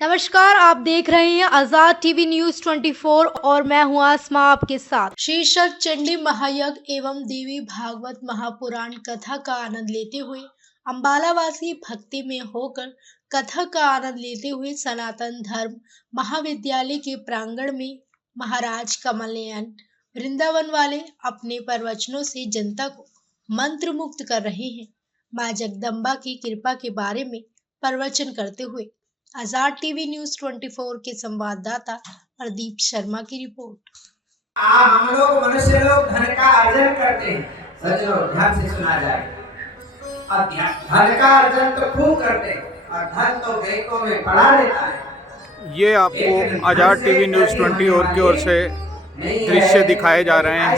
नमस्कार, आप देख रहे हैं आजाद टीवी न्यूज 24 और मैं हूं आसमा आपके साथ। शीर्षक चंडी महायज्ञ एवं देवी भागवत महापुराण कथा का आनंद लेते हुए अम्बाला वासी भक्ति में होकर कथा का आनंद लेते हुए सनातन धर्म महाविद्यालय के प्रांगण में महाराज कमलनयन वृंदावन वाले अपने प्रवचनों से जनता को मंत्र मुक्त कर रहे हैं। मां जगदम्बा की कृपा के बारे में प्रवचन करते हुए आजाद टीवी न्यूज 24 के संवाददाता प्रदीप शर्मा की रिपोर्ट। हम लोग मनुष्य लोग धन का अर्जन करते हैं, सच लोग ध्यान से सुना जाए। और धन का अर्जन तो खूब करते हैं और धन तो बैंकों में पड़ा रहता है। ये आपको आजाद टीवी न्यूज 24 की ओर से दृश्य दिखाए जा रहे हैं।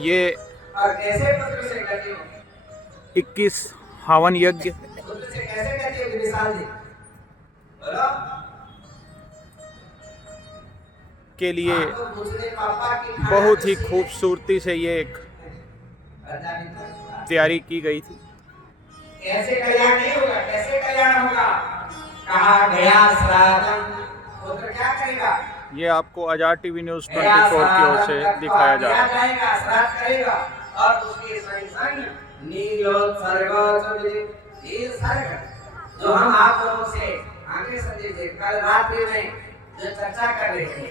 ये और कैसे पुत्र से गति होगी? 21 हवन यज्ञ पुत्र से कैसे गति होगी विशाल जी? बोलो। के लिए आपको पूछने पापा की बहुत ही खूबसूरती से ये एक तैयारी की गई थी। कैसे कल्याण नहीं होगा? कैसे कल्याण होगा? कहा गया श्राद्धम, पुत्र क्या करेगा? ये आपको आजाद टीवी न्यूज 24 की ओर से दिखाया जा रहा है। जाएगा, श्राद्ध करेगा और उसके संग संग नीलोत्सर्ग सर्ग जो हम आप लोगों से आगे संदेश कल रात्रि में जो चर्चा कर रहे थे,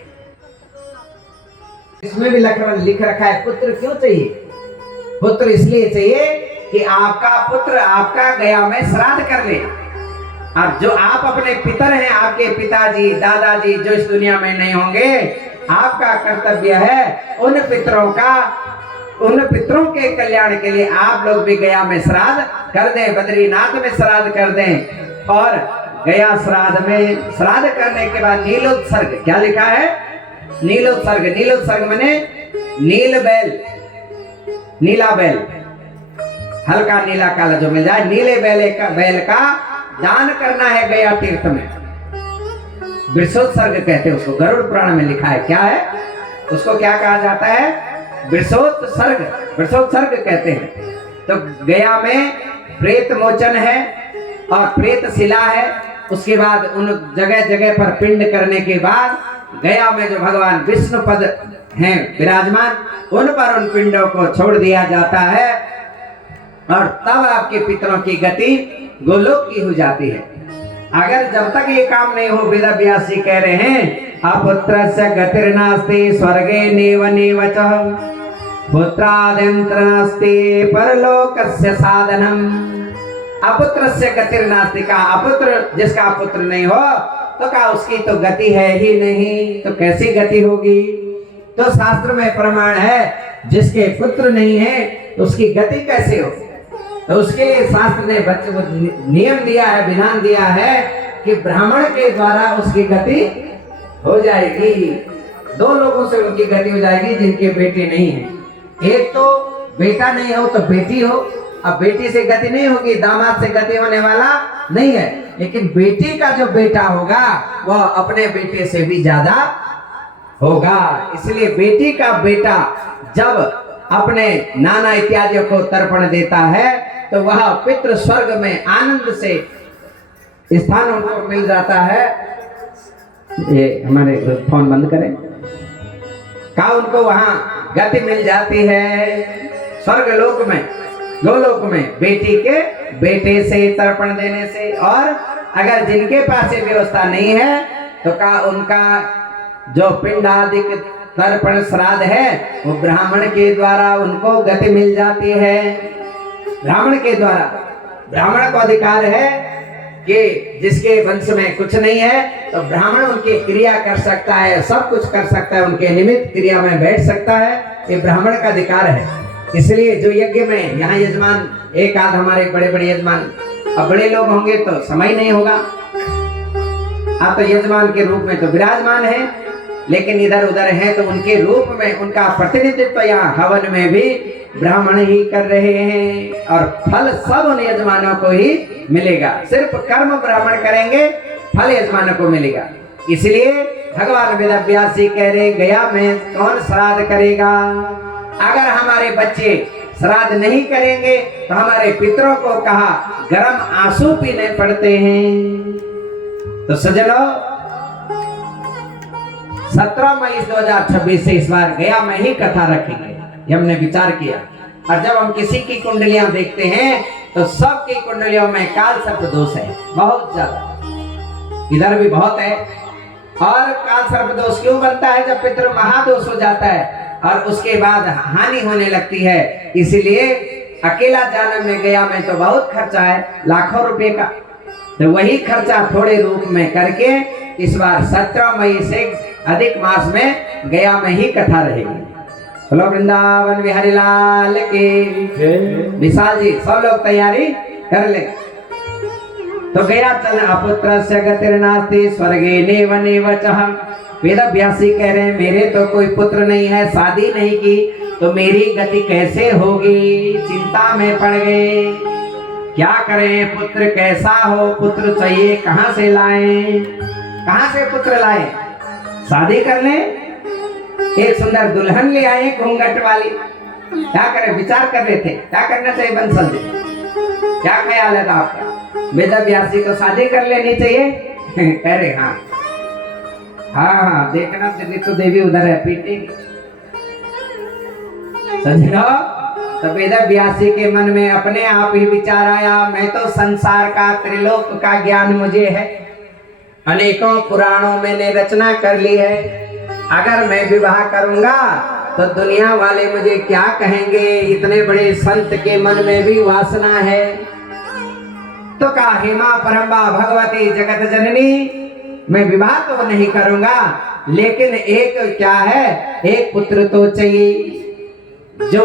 इसमें भी लिख रखा है पुत्र क्यों चाहिए? पुत्र इसलिए चाहिए कि आपका पुत्र आपका गया में श्राद्ध कर ले। और जो आप अपने पितर हैं, आपके पिताजी दादाजी जो इस दुनिया में नहीं होंगे, आपका कर्तव्य है उन पितरों के कल्याण के लिए आप लोग भी गया में श्राद्ध कर दें, बद्रीनाथ में श्राद्ध कर दें। और गया श्राद्ध में श्राद्ध करने के बाद नीलोत्सर्ग क्या लिखा है? नीलोत्सर्ग, नीलोत्सर्ग माने नील बैल, नीला बैल, हल्का नीला काला जो मिल जाए, नीले बैल का दान करना है गया तीर्थ में। वृषोत्सर्ग कहते हैं उसको, गरुड़ पुराण में लिखा है। क्या है उसको, क्या कहा जाता है? वृषोत्सर्ग, वृषोत्सर्ग कहते हैं। तो गया में प्रेत मोचन है और प्रेत शिला है। उसके बाद उन जगह जगह पर पिंड करने के बाद गया में जो भगवान विष्णु पद हैं विराजमान, उन पर उन पिंडों को छोड़ दिया जाता है और तब आपके पितरों की गति गोलोक की हो जाती है। अगर जब तक ये काम नहीं हो, वेद व्यास जी कह रहे हैं अपुत्रस्य गतिर्नास्ति स्वर्गे नेव नेव च पुत्राद्यंत्र नास्ति परलोकस्य साधनम। अपुत्रस्य गतिर्नास्ति का, अपुत्र जिसका पुत्र नहीं हो तो का उसकी तो गति है ही नहीं, तो कैसी गति होगी? तो शास्त्र में प्रमाण है जिसके पुत्र नहीं है तो उसकी गति कैसे हो? तो उसके लिए शास्त्र ने बच्चे को नियम दिया है, विधान दिया है कि ब्राह्मण के द्वारा उसकी गति हो जाएगी। दो लोगों से उनकी गति हो जाएगी जिनके बेटे नहीं है। एक तो बेटा नहीं हो तो बेटी हो। अब बेटी से गति नहीं होगी, दामाद से गति होने वाला नहीं है, लेकिन बेटी का जो बेटा होगा वह अपने बेटे से भी ज्यादा होगा। इसलिए बेटी का बेटा जब अपने नाना इत्यादियों को तर्पण देता है तो वह पितृ स्वर्ग में आनंद से स्थान उनको मिल जाता है। ये हमारे फोन बंद करें का, उनको वहां गति मिल जाती है स्वर्ग लोक में, गोलोक में, बेटी के बेटे से तर्पण देने से। और अगर जिनके पास ये व्यवस्था नहीं है तो का उनका जो पिंडादिक तर्पण श्राद्ध है वो ब्राह्मण के द्वारा उनको गति मिल जाती है। ब्राह्मण के द्वारा, ब्राह्मण को अधिकार है कि जिसके वंश में कुछ नहीं है तो ब्राह्मण उनकी क्रिया कर सकता है, सब कुछ कर सकता है, उनके निमित्त क्रिया में बैठ सकता है, ये ब्राह्मण का अधिकार है। इसलिए जो यज्ञ में यहाँ यजमान एक आध हमारे बड़े बड़े यजमान, अब बड़े लोग होंगे तो समय नहीं होगा, आप तो यजमान के रूप में तो विराजमान है, लेकिन इधर उधर है तो उनके रूप में उनका प्रतिनिधित्व यहाँ हवन में भी ब्राह्मण ही कर रहे हैं और फल सब उन यजमानों को ही मिलेगा। सिर्फ कर्म ब्राह्मण करेंगे, फल यजमानों को मिलेगा। इसलिए भगवान वेद व्यास जी कह रहे गया में कौन श्राद्ध करेगा? अगर हमारे बच्चे श्राद्ध नहीं करेंगे तो हमारे पितरों को कहा गर्म आंसू पीने पड़ते हैं। तो सज्जनों 17 मई 2026 से इस बार गया में ही कथा रखेंगे, ये हमने विचार किया। और जब हम किसी की कुंडलियां देखते हैं तो सबकी कुंडलियों में काल सर्प दोष है, बहुत ज्यादा, इधर भी बहुत है। और काल सर्प दोष क्यों बनता है? जब पितृ महादोष हो जाता है और उसके बाद हानि होने लगती है। इसीलिए अकेला जाने में गया में तो बहुत खर्चा है, लाखों रुपए का, तो वही खर्चा थोड़े रूप में करके इस बार 17 मई से अधिक मास में गया में ही कथा रहेगी। बोलो वृंदावन बिहारी लाल की। विशाल जी सब लोग तैयारी कर ले। तो गया चल अपुत्रस्य गतिर्नास्ति स्वर्गे नेव नेव चह। वेद व्यासी कह रहे हैं मेरे तो कोई पुत्र नहीं है, शादी नहीं की, तो मेरी गति कैसे होगी? चिंता में पड़ गए, क्या करें? पुत्र कैसा हो? पुत्र चाहिए, कहां से लाएं? कहां से पुत्र लाएं? शादी कर लें, एक सुंदर दुल्हन ले आए घूंघट वाली। क्या करें? विचार कर रहे थे क्या करना चाहिए बंसल जी, क्या ख्याल है आपका? वेद व्यासी को शादी कर लेनी चाहिए कह रहे हाँ हाँ, देखना तो देवी उधर है पीटेगी। समझो, तो वेद व्यासी के मन में अपने आप ही विचार आया, मैं तो संसार का त्रिलोक का ज्ञान मुझे है, अनेकों पुराणों मैंने रचना कर ली है, अगर मैं विवाह करूंगा तो दुनिया वाले मुझे क्या कहेंगे? इतने बड़े संत के मन में भी वासना है। तो कहा हे मां परम्बा भगवती जगत जननी, मैं विवाह तो नहीं करूंगा, लेकिन एक क्या है, एक पुत्र तो चाहिए जो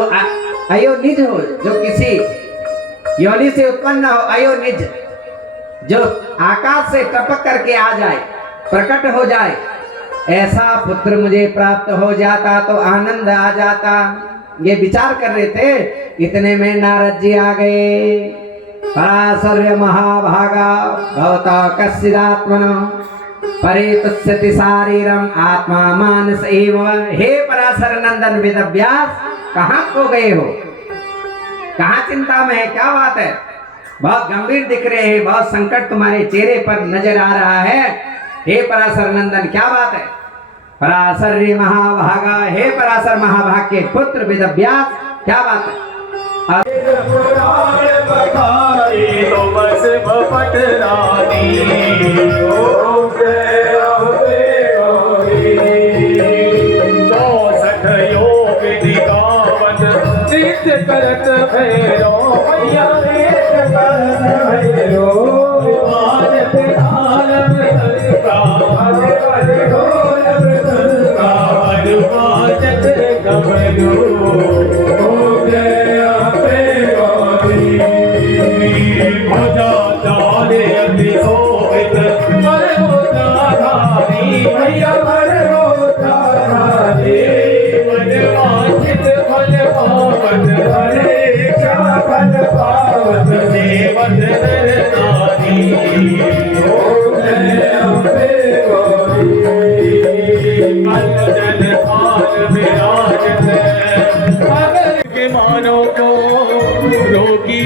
अयोनिज हो, जो किसी योनि से उत्पन्न हो, अयोनिज, जो आकाश से टपक करके आ जाए, प्रकट हो जाए, ऐसा पुत्र मुझे प्राप्त हो जाता तो आनंद आ जाता। ये विचार कर रहे थे, इतने में नारद जी आ गए। पराशर्य महाभागा भवता कश्चिदात्मनो परितुष्यति शारीरम आत्मा मानस एव। हे पराशर नंदन वेदव्यास, कहाँ खो गए हो? कहाँ चिंता में है? क्या बात है? बहुत गंभीर दिख रहे हैं, बहुत संकट तुम्हारे चेहरे पर नजर आ रहा है। हे पराशर नंदन, क्या बात है? पराशर्य महाभागा, हे पराशर महाभाग के पुत्र वेदव्यास, क्या बात है? करत भैरो भैया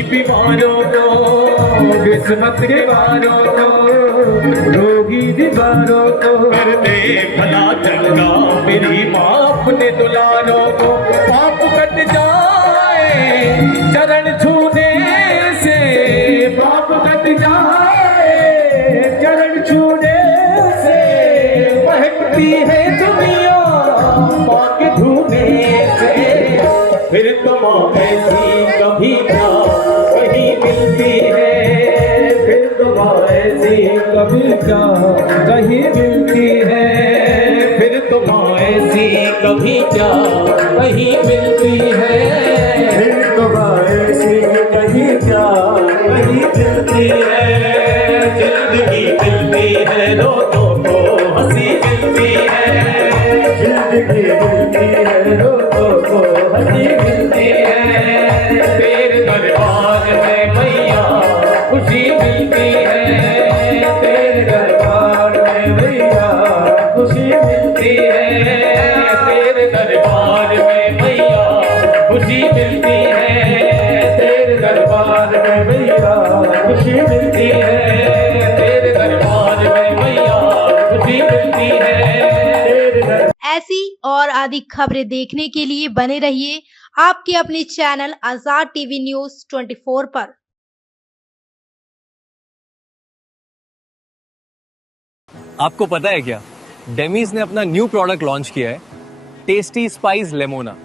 बीमारों को, किस्मत के बारों को, रोगी दीवारों को, करते भला चंगा मेरी माँ अपने दुलारों को। पाप कट जाए चरण छूने से, पाप कट जाए चरण छूने से, महकती है दुनिया माँ के धूने से। फिर तो माँ ऐसी कभी क्या वही मिलती है, फिर तो माँ ऐसी कभी क्या कहीं मिलती है, फिर तो माँ ऐसी कभी क्या वही मिलती है, फिर तो माँ ऐसी कहीं क्या वही मिलती है। जिंदगी मिलती है रोतों को हंसी मिलती है, जिंदगी मिलती है रोतों को हंसी मिलती है। तेरे दरबार में मैया खुशी मिलती है, तेरे दरबार में मैया खुशी मिलती है, तेरे दरबार में मैया खुशी मिलती है, तेरे दरबार में मैया खुशी मिलती है, तेरे दरबार में ऐसी और अधिक खबरें देखने के लिए बने रहिए आपके अपने चैनल आजाद टीवी न्यूज 24 पर। आपको पता है क्या, डेमीज ने अपना न्यू प्रोडक्ट लॉन्च किया है, टेस्टी स्पाइस लेमोना।